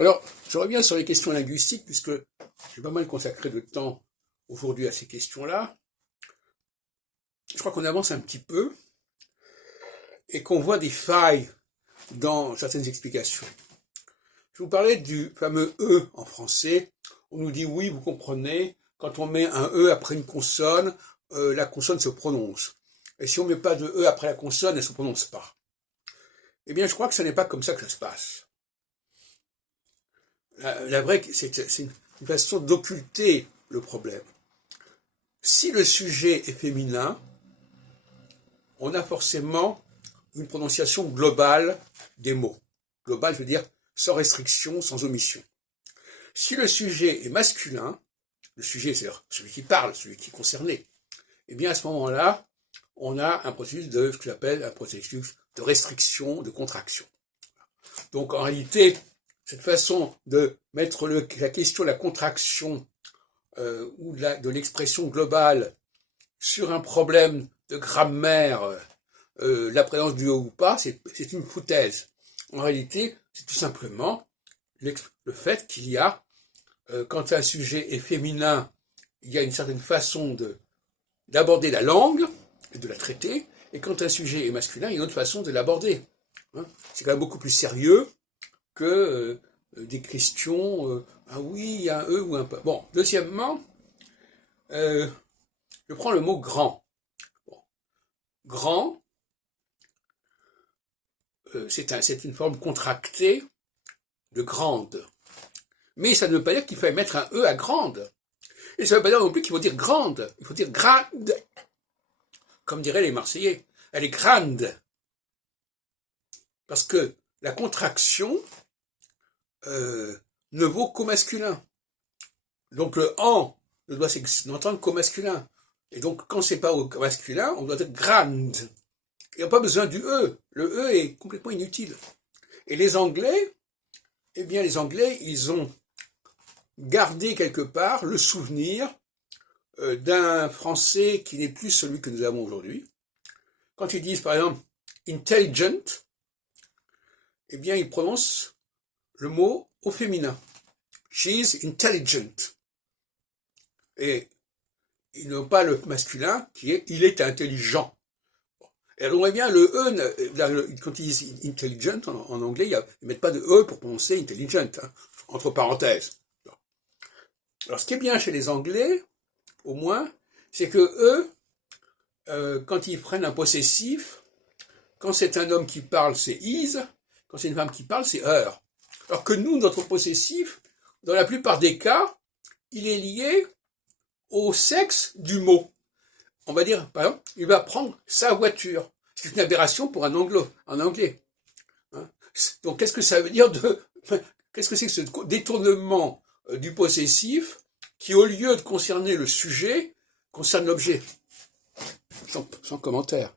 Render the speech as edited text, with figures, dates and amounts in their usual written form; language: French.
Alors, je reviens sur les questions linguistiques, puisque j'ai pas mal consacré de temps aujourd'hui à ces questions-là. Je crois qu'on avance un petit peu et qu'on voit des failles dans certaines explications. Je vous parlais du fameux E en français. On nous dit oui, vous comprenez, quand on met un E après une consonne, la consonne se prononce. Et si on ne met pas de E après la consonne, elle ne se prononce pas. Eh bien, je crois que ce n'est pas comme ça que ça se passe. La vraie, c'est une façon d'occulter le problème. Si le sujet est féminin, on a forcément une prononciation globale des mots. Globale, je veux dire sans restriction, sans omission. Si le sujet est masculin, le sujet, c'est-à-dire celui qui parle, celui qui est concerné, eh bien à ce moment-là, on a un processus de ce que j'appelle un processus de restriction, de contraction. Donc en réalité, cette façon de mettre la question de la contraction ou de l'expression globale sur un problème de grammaire, la présence du E ou pas, c'est une foutaise. En réalité, c'est tout simplement le fait qu'il y a, quand un sujet est féminin, il y a une certaine façon d'aborder la langue et de la traiter, et quand un sujet est masculin, il y a une autre façon de l'aborder. Hein, c'est quand même beaucoup plus sérieux que des questions, ah oui, il y a un E ou un pas. Bon, deuxièmement, je prends le mot grand. Bon. Grand, c'est une forme contractée de grande. Mais ça ne veut pas dire qu'il faut mettre un E à grande. Et ça ne veut pas dire non plus qu'il faut dire grande. Il faut dire grande. Comme diraient les Marseillais. Elle est grande. Parce que la contraction ne vaut qu'au masculin. Donc le en ne doit s'entendre qu'au masculin. Et donc quand c'est pas au masculin, on doit dire grande. Il n'y a pas besoin du E. Le E est complètement inutile. Et les Anglais, eh bien les Anglais, ils ont gardé quelque part le souvenir d'un français qui n'est plus celui que nous avons aujourd'hui. Quand ils disent par exemple intelligent, eh bien ils prononcent le mot au féminin. She's intelligent. Et ils n'ont pas le masculin qui est il est intelligent. Et alors, eh bien, le E, quand ils disent intelligent en anglais, ils ne mettent pas de E pour prononcer intelligent, hein, entre parenthèses. Alors, ce qui est bien chez les Anglais, au moins, c'est que eux, quand ils prennent un possessif, quand c'est un homme qui parle, c'est is, quand c'est une femme qui parle, c'est her. Alors que nous, notre possessif, dans la plupart des cas, il est lié au sexe du mot. On va dire, par exemple, il va prendre sa voiture. C'est une aberration pour un anglais. Hein. Donc, qu'est-ce que ça veut dire qu'est-ce que c'est que ce détournement du possessif qui, au lieu de concerner le sujet, concerne l'objet? Sans commentaire.